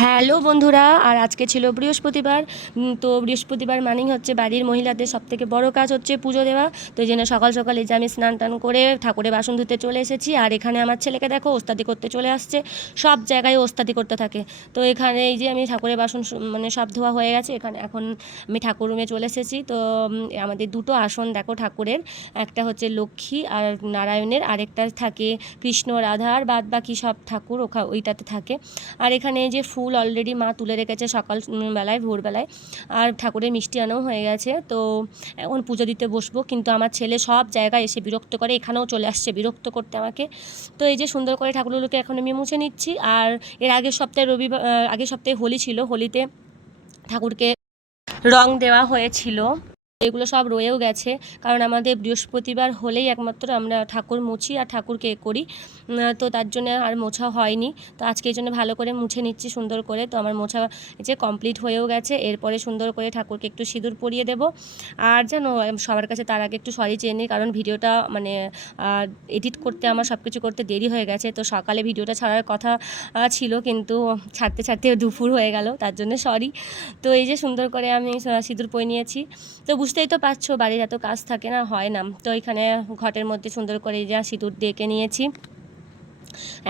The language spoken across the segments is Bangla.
হ্যালো বন্ধুরা, আর আজকে ছিল বৃহস্পতিবার। তো বৃহস্পতিবার মানেই হচ্ছে বাড়ির মহিলাদের সবথেকে বড় কাজ হচ্ছে পুজো দেওয়া। তো এই জন্য সকাল সকাল এই যে আমি স্নান টান করে ঠাকুরের বাসন ধুতে চলে এসেছি। আর এখানে আমার ছেলেকে দেখো ওস্তাদি করতে চলে আসছে, সব জায়গায় ওস্তাদি করতে থাকে। তো এখানে এই যে আমি ঠাকুরের বাসন মানে সব ধোয়া হয়ে গেছে। এখানে এখন আমি ঠাকুর রুমে চলে এসেছি। তো আমাদের দুটো আসন দেখো ঠাকুরের, একটা হচ্ছে লক্ষ্মী আর নারায়ণের, আরেকটা থাকে কৃষ্ণ রাধার, বাদ বাকি সব ঠাকুর ওইটাতে থাকে। আর এখানে যে ফুল অলরেডি মা তুলে রেখেছে সকাল বেলায়, ভোরবেলায়। আর ঠাকুরের মিষ্টি আনাও হয়ে গেছে। তো এখন পুজো দিতে বসবো, কিন্তু আমার ছেলে সব জায়গায় এসে বিরক্ত করে, এখানেও চলে আসছে বিরক্ত করতে আমাকে। তো এই যে সুন্দর করে ঠাকুরগুলোকে এখন আমি মুছে নিচ্ছি। আর এর আগের সপ্তাহে আগের সপ্তাহে হোলি ছিল, হোলিতে ঠাকুরকে রং দেওয়া হয়েছিল। এগুলো সব রয়েও গেছে, কারণ আমাদের বৃহস্পতিবার হলেই একমাত্র আমরা ঠাকুর মুছি আর ঠাকুরকে করি। তো তার জন্য আর মোছা হয়নি। তো আজকে এই জন্য ভালো করে মুছে নিচ্ছি সুন্দর করে। তো আমার মোছা যে কমপ্লিট হয়েও গেছে। এরপরে সুন্দর করে ঠাকুরকে একটু সিঁদুর পরিয়ে দেব। আর জানো, সবার কাছে তার আগে একটু সরি চেয়ে নিই, কারণ ভিডিওটা মানে এডিট করতে আমার সব কিছু করতে দেরি হয়ে গেছে। তো সকালে ভিডিওটা ছাড়ার কথা ছিল, কিন্তু ছাড়তে ছাড়তে দুপুর হয়ে গেল, তার জন্য সরি। তো এই যে সুন্দর করে আমি সিঁদুর পরে নিয়েছি। তো বুঝতেই তো পারছো, বাড়ির এত কাজ থাকে না, হয় না। তো এখানে ঘটের মধ্যে সুন্দর করে যা সিঁদুর দিয়ে নিয়েছি।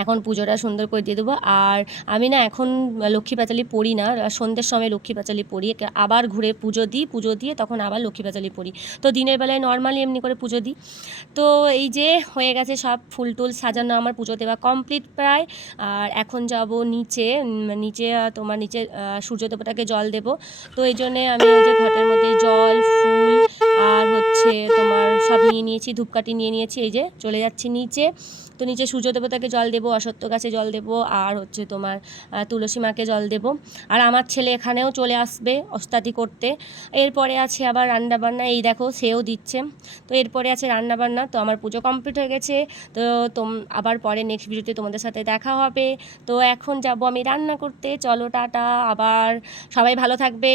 এখন পুজোটা সুন্দর করে দিয়ে দেবো। আর আমি না এখন লক্ষ্মী পাঁচালি পড়ি না, সন্ধ্যের সময় লক্ষ্মী পাঁচালি পড়ি, আবার ঘুরে পুজো দিই, পুজো দিয়ে তখন আবার লক্ষ্মী পাঁচালি পড়ি। তো দিনের বেলায় নর্মালি এমনি করে পুজো দিই। তো এই যে হয়ে গেছে সব ফুল টুল সাজানো, আমার পুজো দেওয়া কমপ্লিট প্রায়। আর এখন যাব নিচে, নিচে তোমার নিচে সূর্য দেবতাকে জল দেব। তো এই জন্যে আমি ওই যে ঘটের মধ্যে জল, ফুল আর হচ্ছে তোমার সব নিয়ে নিয়েছি, ধূপকাঠি নিয়ে নিয়েছি। এই যে চলে যাচ্ছি নিচে। তো নিচে সূর্য দেবতাকে জল দেবো, অশ্বত্থ গাছে জল দেবো, আর হচ্ছে তোমার তুলসী মাকে জল দেবো। আর আমার ছেলে এখানেও চলে আসবে ওস্তাদি করতে। এরপরে আছে আবার রান্নাবান্না, এই দেখো সেও দিচ্ছে। তো এরপরে আছে রান্নাবান্না। তো আমার পুজো কমপ্লিট হয়ে গেছে। তো আবার পরে নেক্সট ভিডিওতে তোমাদের সাথে দেখা হবে। তো এখন যাব আমি রান্না করতে, চলো টাটা। আবার সবাই ভালো থাকবে।